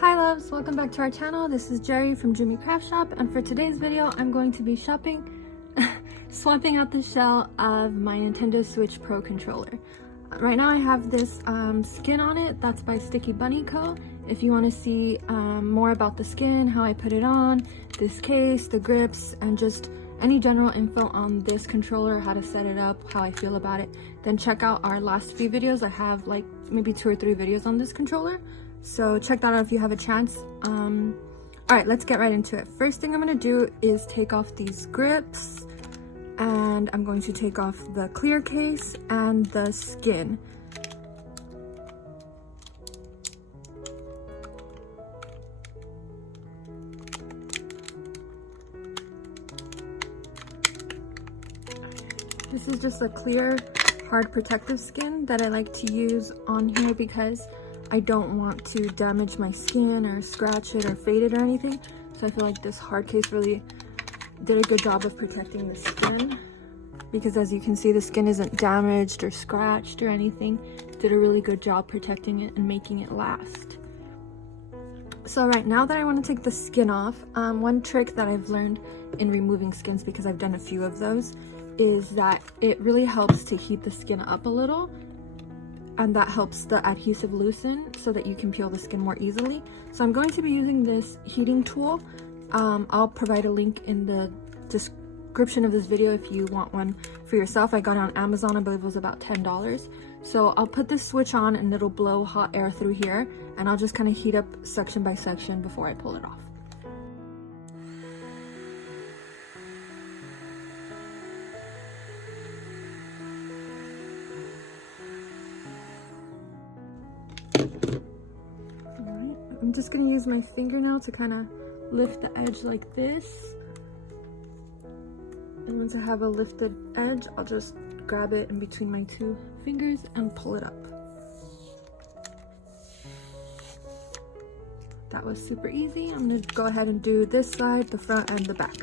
Hi loves, welcome back to our channel. This is Jerry from Dreamy Craft Shop, and for today's video I'm going to be swapping out the shell of my Nintendo Switch Pro controller. Right now I have this skin on it that's by Sticky Bunny Co. If you want to see more about the skin, how I put it on, this case, the grips, and just any general info on this controller, how to set it up, how I feel about it, then check out our last few videos. I have like maybe 2 or 3 videos on this controller, so check that out if you have a chance. All right, let's get right into it. First thing I'm going to do is take off these grips, and I'm going to take off the clear case and the skin. This is just a clear, hard protective skin that I like to use on here because I don't want to damage my skin or scratch it or fade it or anything. So I feel like this hard case really did a good job of protecting the skin, because as you can see, the skin isn't damaged or scratched or anything. Did a really good job protecting it and making it last. So right now that I want to take the skin off, one trick that I've learned in removing skins, because I've done a few of those, is that it really helps to heat the skin up a little, and that helps the adhesive loosen so that you can peel the skin more easily. So I'm going to be using this heating tool. I'll provide a link in the description of this video if you want one for yourself. I got it on Amazon, I believe it was about $10. So I'll put this switch on and it'll blow hot air through here, and I'll just kind of heat up section by section before I pull it off. I'm just going to use my finger now to kind of lift the edge like this. And once I have a lifted edge, I'll just grab it in between my 2 fingers and pull it up. That was super easy. I'm going to go ahead and do this side, the front, and the back.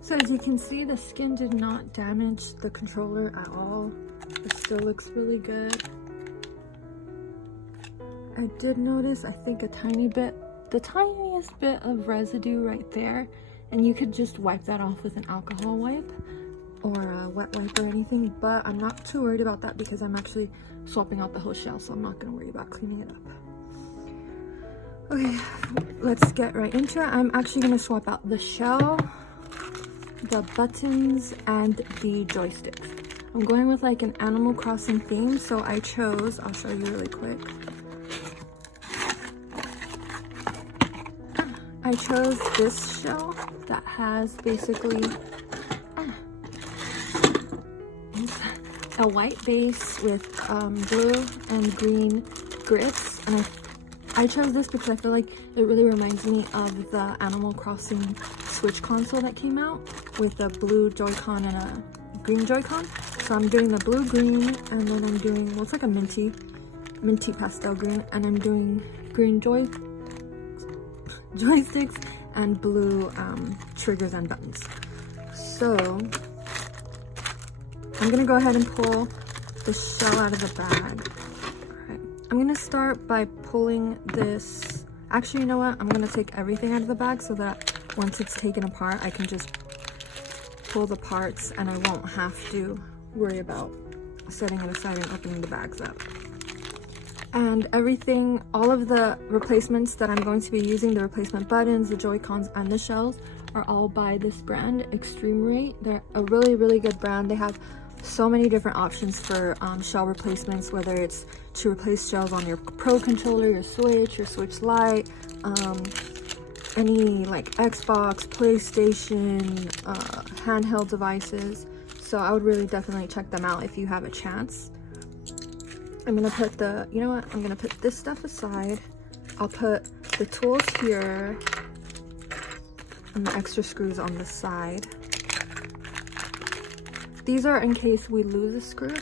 So as you can see, the skin did not damage the controller at all. It still looks really good. I did notice, I think, the tiniest bit of residue right there, and you could just wipe that off with an alcohol wipe or a wet wipe or anything, but I'm not too worried about that because I'm actually swapping out the whole shell, so I'm not going to worry about cleaning it up. Okay, let's get right into it. I'm actually going to swap out the shell, the buttons, and the joysticks. I'm going with like an Animal Crossing theme, so I chose, I'll show you really quick. I chose this shell that has basically a white base with blue and green grips, and I chose this because I feel like it really reminds me of the Animal Crossing Switch console that came out with a blue Joy-Con and a green Joy-Con. So I'm doing the blue green, and then I'm doing, well, it's like a minty pastel green, and I'm doing green joysticks and blue triggers and buttons. So I'm gonna go ahead and pull the shell out of the bag. All right. I'm gonna start by pulling this. Actually, you know what? I'm gonna take everything out of the bag so that once it's taken apart, I can just pull the parts and I won't have to worry about setting it aside and opening the bags up. And everything, all of the replacements that I'm going to be using, the replacement buttons, the Joy-Cons, and the shells, are all by this brand, Extreme Rate. They're a really, really good brand. They have so many different options for shell replacements, whether it's to replace shells on your Pro controller, your Switch Lite, any like Xbox, PlayStation, handheld devices. So I would really definitely check them out if you have a chance. I'm gonna put the, you know what? I'm gonna put this stuff aside. I'll put the tools here and the extra screws on the side. These are in case we lose a screw.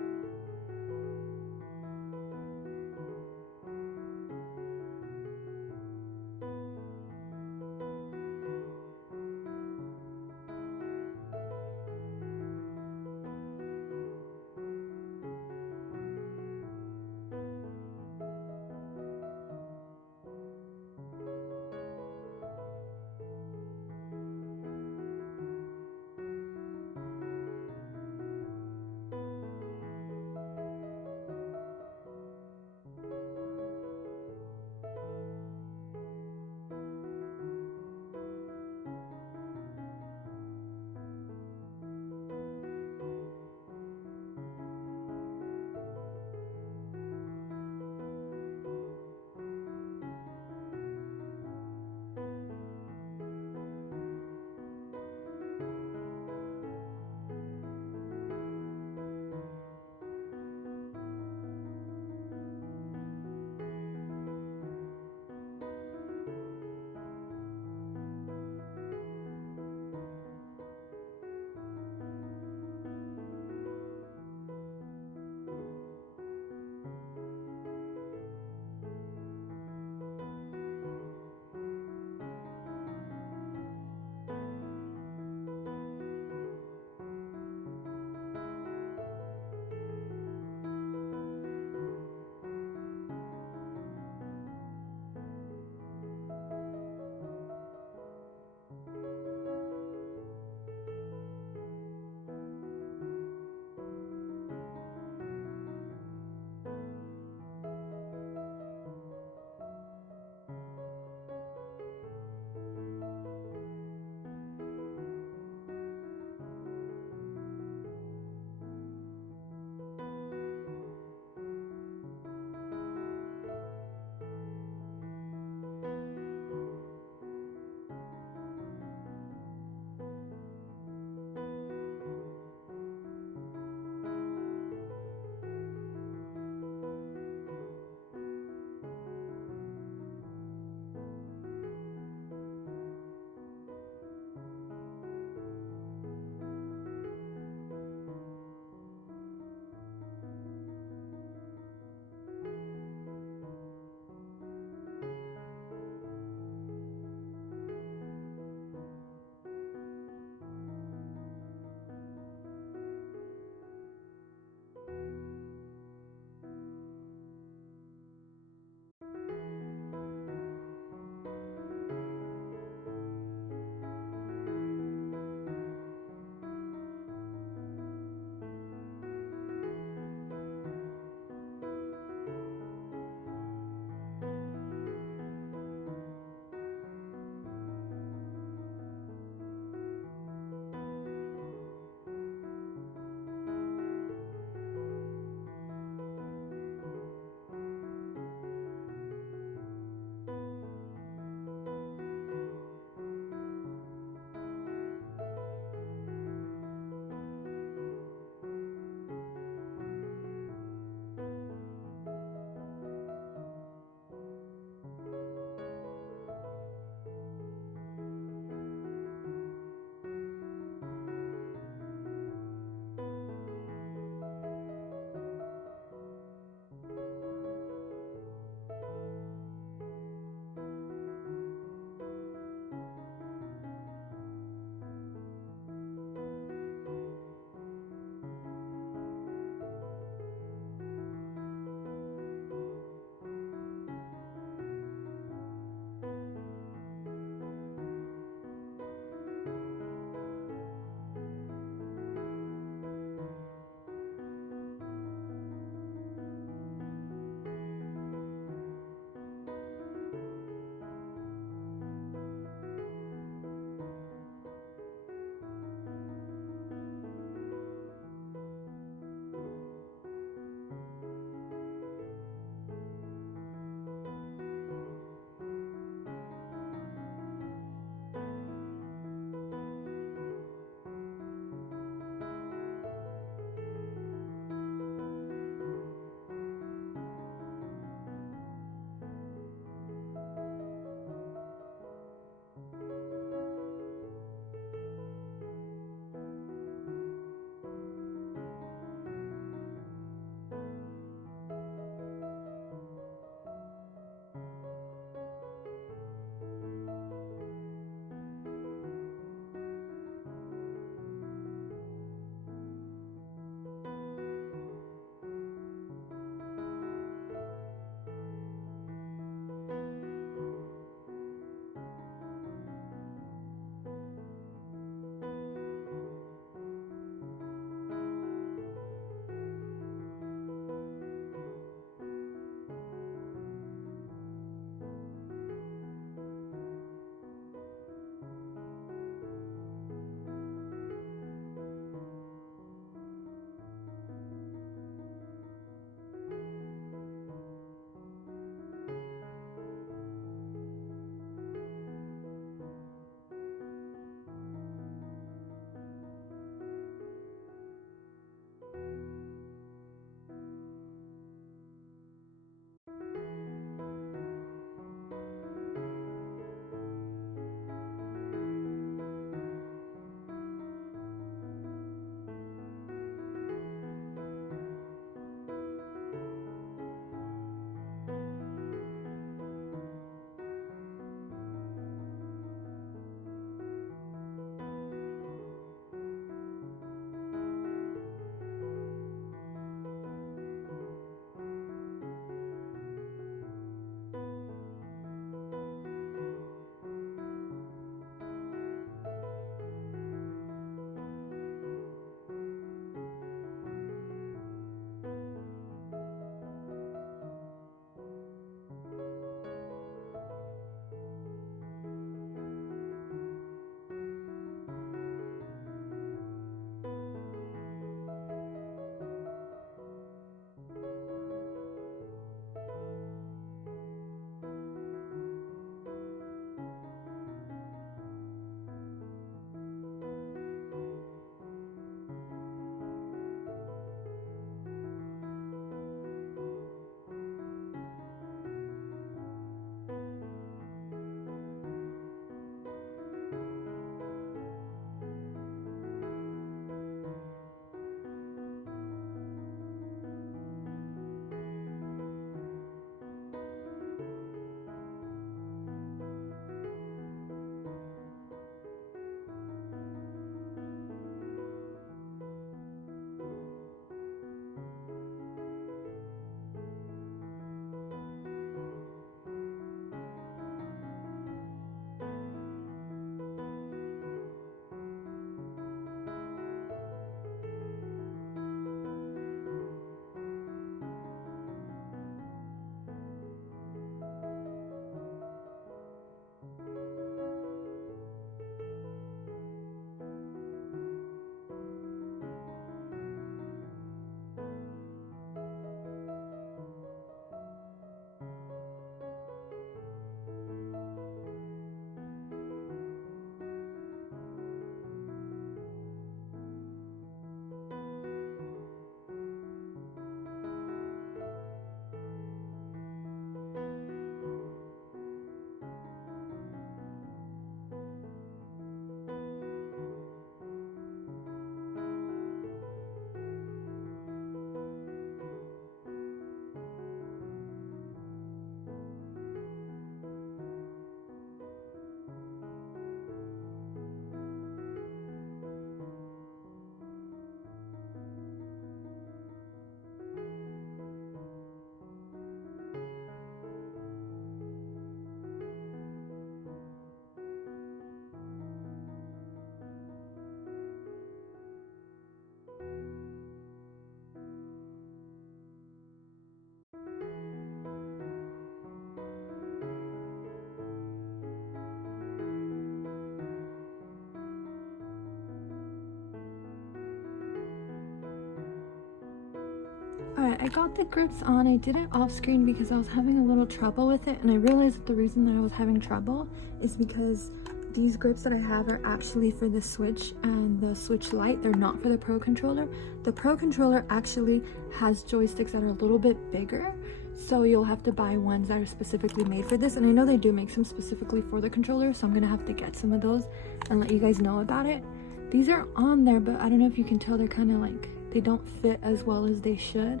forgot. I got the grips on. I did it off screen because I was having a little trouble with it, and I realized that the reason that I was having trouble is because these grips that I have are actually for the Switch and the Switch Lite. They're not for the Pro Controller. The Pro Controller actually has joysticks that are a little bit bigger, so you'll have to buy ones that are specifically made for this. And I know they do make some specifically for the controller, so I'm gonna have to get some of those and let you guys know about it. These are on there, but I don't know if you can tell, they're kind of like, they don't fit as well as they should,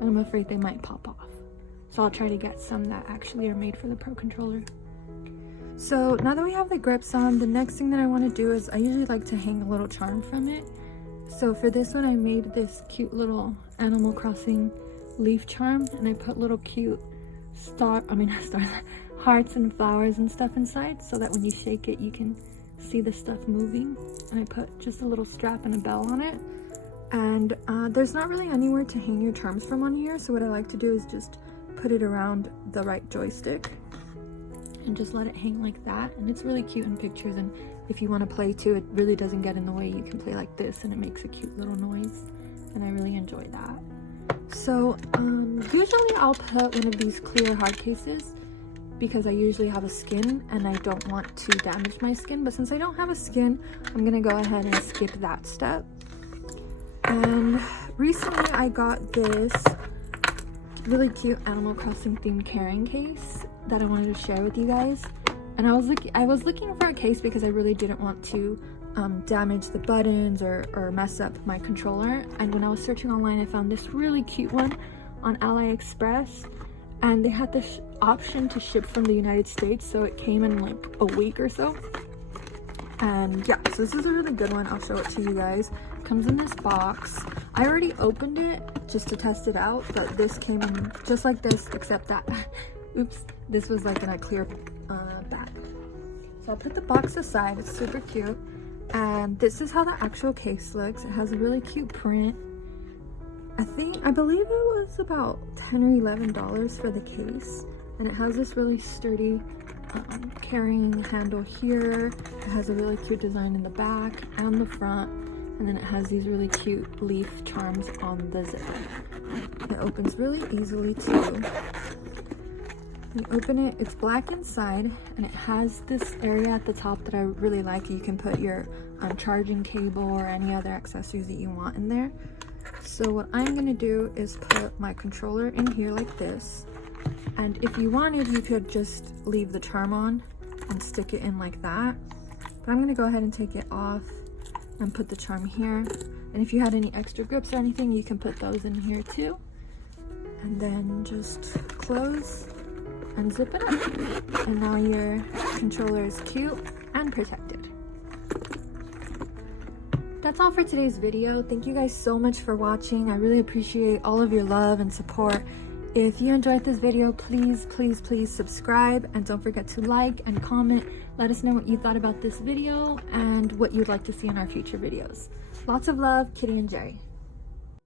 and I'm afraid they might pop off. So I'll try to get some that actually are made for the Pro Controller. So now that we have the grips on, the next thing that I want to do is I usually like to hang a little charm from it. So for this one, I made this cute little Animal Crossing leaf charm, and I put little cute hearts and flowers and stuff inside, so that when you shake it, you can see the stuff moving. And I put just a little strap and a bell on it. And there's not really anywhere to hang your charms from on here, so what I like to do is just put it around the right joystick and just let it hang like that. And it's really cute in pictures, and if you want to play too, it really doesn't get in the way. You can play like this and it makes a cute little noise, and I really enjoy that. So usually I'll put one of these clear hard cases because I usually have a skin and I don't want to damage my skin, but since I don't have a skin, I'm gonna go ahead and skip that step. And recently I got this really cute Animal Crossing themed carrying case that I wanted to share with you guys. And I was looking for a case because I really didn't want to damage the buttons or mess up my controller. And when I was searching online, I found this really cute one on AliExpress, and they had this option to ship from the United States, so it came in like a week or so. And yeah, so this is a really good one. I'll show it to you guys. It comes in this box. I already opened it just to test it out, but this came in just like this, except that oops, this was like in a clear bag. So I'll put the box aside. It's super cute, and this is how the actual case looks. It has a really cute print. I believe it was about $10 or $11 for the case, and it has this really sturdy carrying handle here. It has a really cute design in the back and the front, and then it has these really cute leaf charms on the zipper. It opens really easily too. You open it, it's black inside, and it has this area at the top that I really like. You can put your charging cable or any other accessories that you want in there. So what I'm gonna do is put my controller in here like this, and if you wanted, you could just leave the charm on and stick it in like that, but I'm gonna go ahead and take it off and put the charm here. And if you had any extra grips or anything, you can put those in here too, and then just close and zip it up, and now your controller is cute and protected. That's all for today's video. Thank you guys so much for watching. I really appreciate all of your love and support. If you enjoyed this video, please subscribe, and don't forget to like and comment. Let us know what you thought about this video and what you'd like to see in our future videos. Lots of love, Kitty and Jerry.